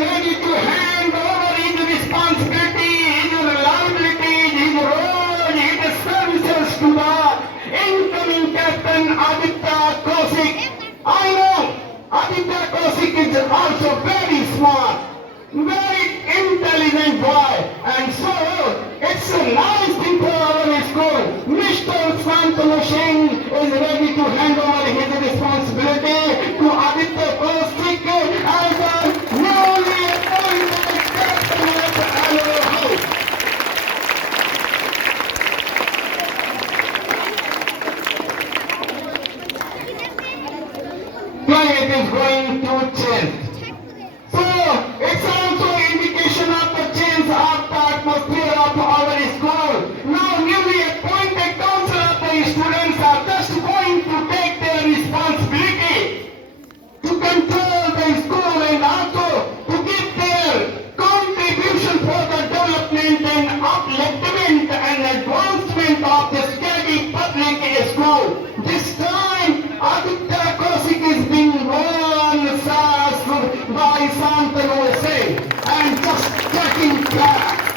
ready to hand over his responsibility, his liabilities, his role, his services to the incoming captain Aditya Kaushik. I know Aditya Kaushik is also very smart, very intelligent boy, and so it's a nice thing for our school. Mr. Santanu Singh is ready to hand over his responsibility to Aditya Kaushik as a newly appointed captain of our house. Climate is going to change. So it's also indication of the change of the atmosphere of our school. Now newly appointed council of the students are just going to take their responsibility to control the school and also to give their contribution for the development and upliftment and advancement of the steady public school. This time Aditya Kaushik is being won by Santanu Singh and just getting back.